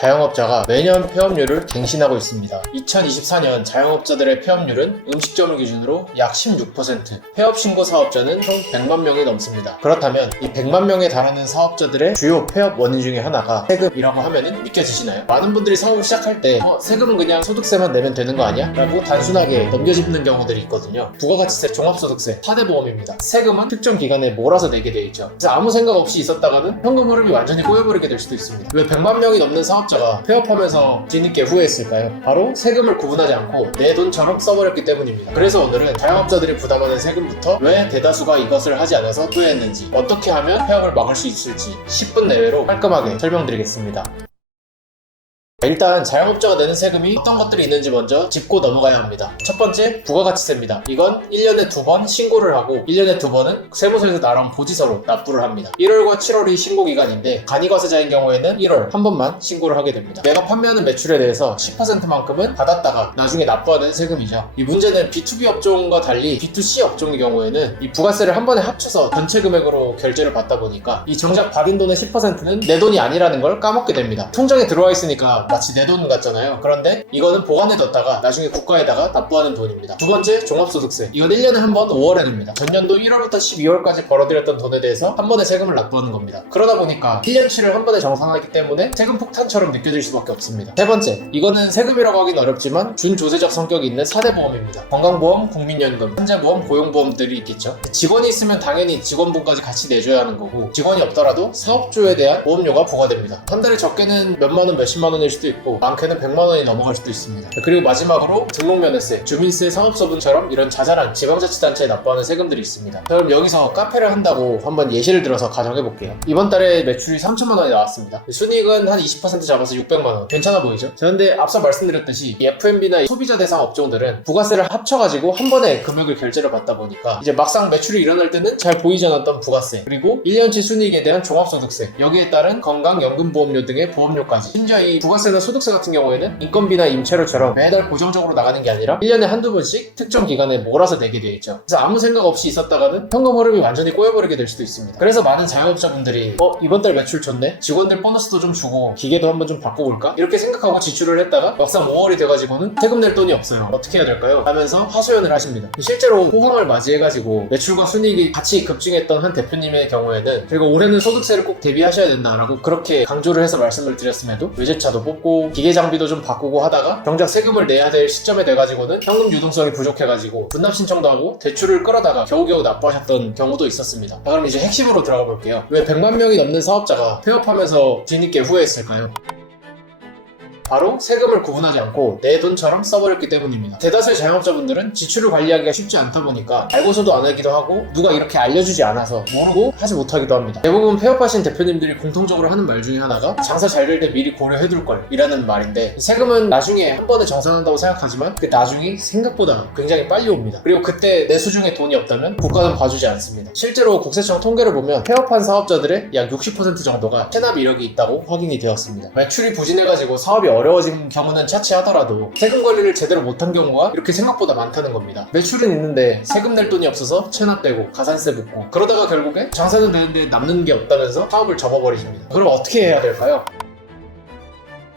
자영업자가 매년 폐업률을 갱신하고 있습니다. 2024년 자영업자들의 폐업률은 음식점을 기준으로 약 16%, 폐업 신고 사업자는 총 100만 명이 넘습니다. 그렇다면 이 100만 명에 달하는 사업자들의 주요 폐업 원인 중에 하나가 세금이라고 하면은 믿겨지시나요? 많은 분들이 사업을 시작할 때 세금은 그냥 소득세만 내면 되는 거 아니야? 라고 단순하게 넘겨짚는 경우들이 있거든요. 부가가치세, 종합소득세, 4대 보험입니다. 세금은 특정 기간에 몰아서 내게 돼 있죠. 그래서 아무 생각 없이 있었다가는 현금 흐름이 완전히 꼬여버리게 될 수도 있습니다. 왜 100만 명이 넘는 사업자가 폐업하면서 뒤늦게 후회했을까요? 바로 세금을 구분하지 않고 내 돈처럼 써버렸기 때문입니다. 그래서 오늘은 자영업자들이 부담하는 세금부터 왜 대다수가 이것을 하지 않아서 후회했는지, 어떻게 하면 폐업을 막을 수 있을지 10분 내외로 깔끔하게 설명드리겠습니다. 일단 자영업자가 내는 세금이 어떤 것들이 있는지 먼저 짚고 넘어가야 합니다. 첫 번째, 부가가치세입니다. 이건 1년에 2번 신고를 하고 1년에 2번은 세무서에서 나온 보지서로 납부를 합니다. 1월과 7월이 신고기간인데 간이과세자인 경우에는 1월 한 번만 신고를 하게 됩니다. 내가 판매하는 매출에 대해서 10%만큼은 받았다가 나중에 납부하는 세금이죠. 이 문제는 B2B 업종과 달리 B2C 업종의 경우에는 이 부가세를 한 번에 합쳐서 전체 금액으로 결제를 받다 보니까 이 정작 받은 돈의 10%는 내 돈이 아니라는 걸 까먹게 됩니다. 통장에 들어와 있으니까 마치 내 돈 같잖아요. 그런데 이거는 보관해 뒀다가 나중에 국가에다가 납부하는 돈입니다. 두 번째, 종합소득세. 이건 1년에 한 번 5월에 냅니다. 전년도 1월부터 12월까지 벌어들였던 돈에 대해서 한 번에 세금을 납부하는 겁니다. 그러다 보니까 1년치를 한 번에 정산하기 때문에 세금 폭탄처럼 느껴질 수밖에 없습니다. 세 번째, 이거는 세금이라고 하긴 어렵지만 준조세적 성격이 있는 4대 보험입니다. 건강보험, 국민연금, 산재보험, 고용보험들이 있겠죠. 직원이 있으면 당연히 직원분까지 같이 내줘야 하는 거고, 직원이 없더라도 사업주에 대한 보험료가 부과됩니다. 한 달에 적게는 몇만 원, 몇십만 원일 수도 있고 많게는 100만 원이 넘어갈 수도 있습니다. 그리고 마지막으로 등록면허세, 주민세, 상업소득처럼 이런 자잘한 지방자치단체에 납부하는 세금들이 있습니다. 그럼 여기서 카페를 한다고 한번 예시를 들어서 가정해 볼게요. 이번 달에 매출이 3천만 원이 나왔습니다. 순이익은 한 20% 잡아서 600만 원. 괜찮아 보이죠? 그런데 앞서 말씀드렸듯이 F&B나 소비자 대상 업종들은 부가세를 합쳐가지고 한 번에 금액을 결제를 받다 보니까 이제 막상 매출이 일어날 때는 잘 보이지 않았던 부가세, 그리고 1년치 순이익에 대한 종합소득세, 여기에 따른 건강, 연금보험료 등의 보험료까지, 심지어 이 부가세나 소득세 같은 경우에는 인건비나 임차료처럼 매달 고정적으로 나가는 게 아니라 1년에 한두 번씩 특정 기간에 몰아서 내게 되어 있죠. 그래서 아무 생각 없이 있었다가는 현금 흐름이 완전히 꼬여버리게 될 수도 있습니다. 그래서 많은 자영업자분들이 이번 달 매출 좋네? 직원들 보너스도 좀 주고 기계도 한번 좀 바꿔볼까? 이렇게 생각하고 지출을 했다가 막상 5월이 돼가지고는 세금 낼 돈이 없어요. 어떻게 해야 될까요? 하면서 하소연을 하십니다. 실제로 호황을 맞이해가지고 매출과 순이익이 같이 급증했던 한 대표님의 경우에는, 그리고 올해는 소득세를 꼭 대비하셔야 된다라고 그렇게 강조를 해서 말씀을 드렸음에도 외제차도 뽑고 기계 장비도 좀 바꾸고 하다가 정작 세금을 내야 될 시점에 돼가지고는 현금 유동성이 부족해가지고 분납 신청도 하고 대출을 끌어다가 겨우겨우 납부하셨던 경우도 있었습니다. 자, 그럼 이제 핵심으로 들어가 볼게요. 왜 100만 명이 넘는 사업자가 폐업하면서 뒤늦게 후회했을까요? 바로 세금을 구분하지 않고 내 돈처럼 써버렸기 때문입니다. 대다수의 자영업자분들은 지출을 관리하기가 쉽지 않다 보니까 알고서도 안 하기도 하고 누가 이렇게 알려주지 않아서 모르고 하지 못하기도 합니다. 대부분 폐업하신 대표님들이 공통적으로 하는 말 중에 하나가 장사 잘 될 때 미리 고려해둘 걸 이라는 말인데, 세금은 나중에 한 번에 정산한다고 생각하지만 그 나중이 생각보다 굉장히 빨리 옵니다. 그리고 그때 내 수중에 돈이 없다면 국가는 봐주지 않습니다. 실제로 국세청 통계를 보면 폐업한 사업자들의 약 60% 정도가 체납 이력이 있다고 확인이 되었습니다. 매출이 부진해가지고 사업이 어려워진 경우는 차치하더라도 세금 관리를 제대로 못한 경우가 이렇게 생각보다 많다는 겁니다. 매출은 있는데 세금 낼 돈이 없어서 체납되고 가산세 붙고, 그러다가 결국에 장사는 되는데 남는 게 없다면서 사업을 접어버리십니다. 그럼 어떻게 해야 될까요?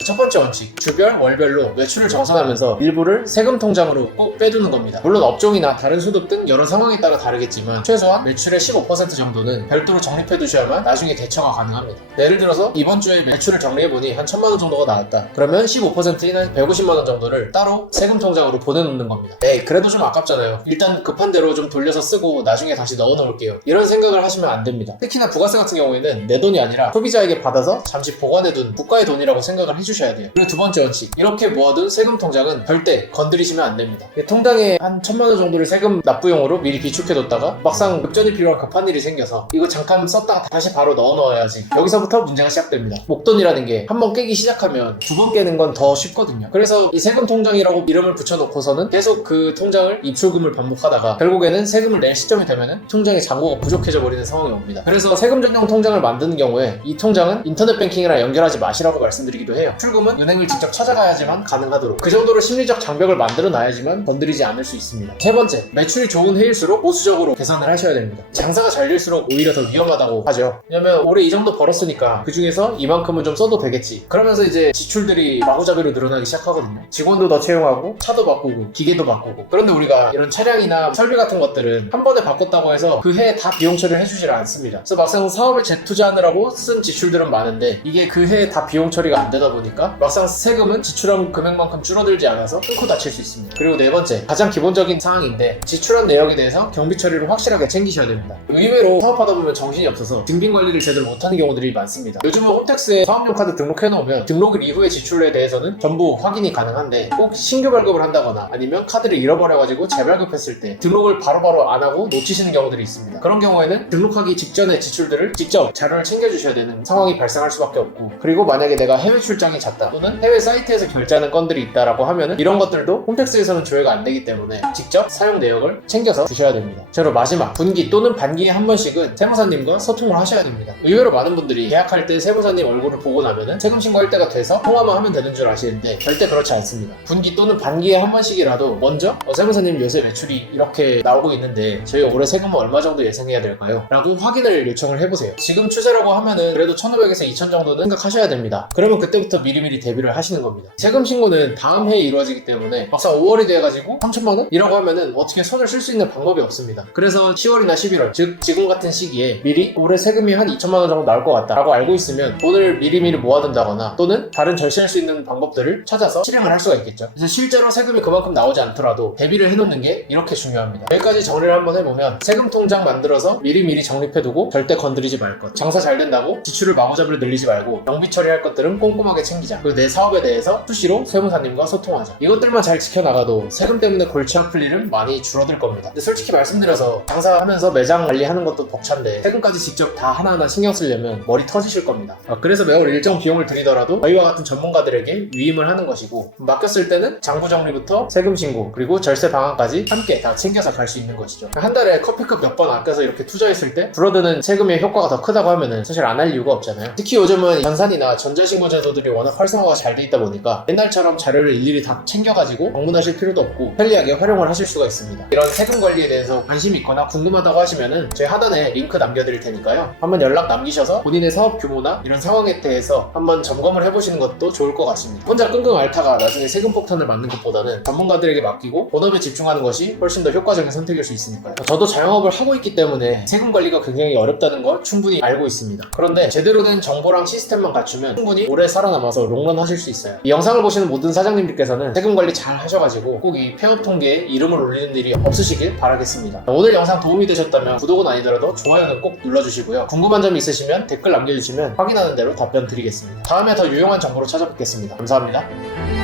첫 번째 원칙, 주별, 월별로 매출을 정산하면서 일부를 세금 통장으로 꼭 빼두는 겁니다. 물론 업종이나 다른 소득 등 여러 상황에 따라 다르겠지만 최소한 매출의 15% 정도는 별도로 적립해 두셔야만 나중에 대처가 가능합니다. 예를 들어서 이번 주에 매출을 정리해보니 한 1000만 원 정도가 나왔다. 그러면 15%인 한 150만 원 정도를 따로 세금 통장으로 보내놓는 겁니다. 그래도 좀 아깝잖아요. 일단 급한 대로 좀 돌려서 쓰고 나중에 다시 넣어놓을게요. 이런 생각을 하시면 안 됩니다. 특히나 부가세 같은 경우에는 내 돈이 아니라 소비자에게 받아서 잠시 보관해둔 국가의 돈이라고 생각을 해주셔야 돼요. 그리고 두 번째 원칙, 이렇게 모아둔 세금 통장은 절대 건드리시면 안 됩니다. 통장에 한 1000만 원 정도를 세금 납부용으로 미리 비축해뒀다가 막상 급전이 필요한 급한 일이 생겨서 이거 잠깐 썼다가 다시 바로 넣어놔야지, 여기서부터 문제가 시작됩니다. 목돈이라는 게 한 번 깨기 시작하면 두 번 깨는 건 더 쉽거든요. 그래서 이 세금 통장이라고 이름을 붙여놓고서는 계속 그 통장을 입출금을 반복하다가 결국에는 세금을 낼 시점이 되면은 통장에 잔고가 부족해져 버리는 상황이 옵니다. 그래서 세금 전용 통장을 만드는 경우에 이 통장은 인터넷 뱅킹이랑 연결하지 마시라고 말씀드리기도 해요. 대출금은 은행을 직접 찾아가야지만 가능하도록 그 정도로 심리적 장벽을 만들어 놔야지만 건드리지 않을 수 있습니다. 세 번째, 매출이 좋은 해일수록 보수적으로 계산을 하셔야 됩니다. 장사가 잘 될수록 오히려 더 위험하다고 하죠. 왜냐면 올해 이 정도 벌었으니까 그 중에서 이만큼은 좀 써도 되겠지. 그러면서 이제 지출들이 마구잡이로 늘어나기 시작하거든요. 직원도 더 채용하고 차도 바꾸고 기계도 바꾸고. 그런데 우리가 이런 차량이나 설비 같은 것들은 한 번에 바꿨다고 해서 그 해에 다 비용 처리를 해주질 않습니다. 그래서 막상 사업을 재투자하느라고 쓴 지출들은 많은데 이게 그 해에 다 비용 처리가 안 되다 보니까 막상 세금은 지출한 금액만큼 줄어들지 않아서 끊고 다칠 수 있습니다. 그리고 네 번째, 가장 기본적인 사항인데 지출한 내역에 대해서 경비 처리를 확실하게 챙기셔야 됩니다. 의외로 사업하다 보면 정신이 없어서 증빙 관리를 제대로 못하는 경우들이 많습니다. 요즘은 홈택스에 사업용 카드 등록해놓으면 등록일 이후의 지출에 대해서는 전부 확인이 가능한데 꼭 신규 발급을 한다거나 아니면 카드를 잃어버려가지고 재발급했을 때 등록을 바로바로 안 하고 놓치시는 경우들이 있습니다. 그런 경우에는 등록하기 직전에 지출들을 직접 자료를 챙겨주셔야 되는 상황이 발생할 수밖에 없고, 그리고 만약에 내가 해외 출장이 잦다 또는 해외 사이트에서 결제하는 건들이 있다라고 하면은 이런 것들도 홈택스에서는 조회가 안 되기 때문에 직접 사용 내역을 챙겨서 주셔야 됩니다. 그리고 마지막, 분기 또는 반기에 한 번씩은 세무사님과 소통을 하셔야 됩니다. 의외로 많은 분들이 계약할 때 세무사님 얼굴을 보고 나면은 세금 신고할 때가 돼서 통화만 하면 되는 줄 아시는데 절대 그렇지 않습니다. 분기 또는 반기에 한 번씩이라도 먼저 세무사님 요새 매출이 이렇게 나오고 있는데 저희 올해 세금은 얼마 정도 예상해야 될까요? 라고 확인을 요청을 해보세요. 지금 추세라고 하면은 그래도 1,500에서 2,000 정도는 생각하셔야 됩니다. 그러면 그때부터 미리미리 대비를 하시는 겁니다. 세금 신고는 다음 해에 이루어지기 때문에 막상 5월이 돼가지고 3,000만 원? 이라고 하면은 어떻게 손을 쓸 수 있는 방법이 없습니다. 그래서 10월이나 11월, 즉 지금 같은 시기에 미리 올해 세금이 한 2,000만 원 정도 나올 것 같다 라고 알고 있으면 돈을 미리미리 모아둔다거나 또는 다른 절세할 수 있는 방법들을 찾아서 실행을 할 수가 있겠죠. 그래서 실제로 세금이 그만큼 나오지 않더라도 대비를 해놓는 게 이렇게 중요합니다. 여기까지 정리를 한번 해보면 세금 통장 만들어서 미리미리 적립해두고 절대 건드리지 말 것, 장사 잘 된다고 지출을 마구잡이로 늘리지 말고 경비 처리할 것들은 꼼꼼하게 챙기자, 그리고 내 사업에 대해서 수시로 세무사님과 소통하자. 이것들만 잘 지켜나가도 세금 때문에 골치 아플 일은 많이 줄어들 겁니다. 근데 솔직히 말씀드려서 장사하면서 매장 관리하는 것도 벅찬데 세금까지 직접 다 하나하나 신경 쓰려면 머리 터지실 겁니다. 그래서 매월 일정 비용을 들이더라도 저희와 같은 전문가들에게 위임을 하는 것이고, 맡겼을 때는 장부 정리부터 세금 신고 그리고 절세 방안까지 함께 다 챙겨서 갈 수 있는 것이죠. 한 달에 커피값 몇 번 아껴서 이렇게 투자했을 때 줄어드는 세금의 효과가 더 크다고 하면은 사실 안 할 이유가 없잖아요. 특히 요즘은 전산이나 전자신고 제도들이 워낙 활성화가 잘 돼 있다 보니까 옛날처럼 자료를 일일이 다 챙겨가지고 방문하실 필요도 없고 편리하게 활용을 하실 수가 있습니다. 이런 세금 관리에 대해서 관심이 있거나 궁금하다고 하시면은 저희 하단에 링크 남겨드릴 테니까요. 한번 연락 남기셔서 본인의 사업 규모나 이런 상황에 대해서 한번 점검을 해보시는 것도 좋을 것 같습니다. 혼자 끙끙 앓다가 나중에 세금 폭탄을 맞는 것보다는 전문가들에게 맡기고 본업에 집중하는 것이 훨씬 더 효과적인 선택일 수 있으니까요. 저도 자영업을 하고 있기 때문에 세금 관리가 굉장히 어렵다는 걸 충분히 알고 있습니다. 그런데 제대로 된 정보랑 시스템만 갖추면 충분히 오래 살아남아서 롱런 하실 수 있어요. 이 영상을 보시는 모든 사장님들께서는 세금 관리 잘 하셔가지고 꼭 이 폐업 통계에 이름을 올리는 일이 없으시길 바라겠습니다. 오늘 영상 도움이 되셨다면 구독은 아니더라도 좋아요는 꼭 눌러주시고요. 궁금한 점이 있으시면 댓글 남겨주시면 확인하는 대로 답변 드리겠습니다. 다음에 더 유용한 정보로 찾아뵙겠습니다. 감사합니다.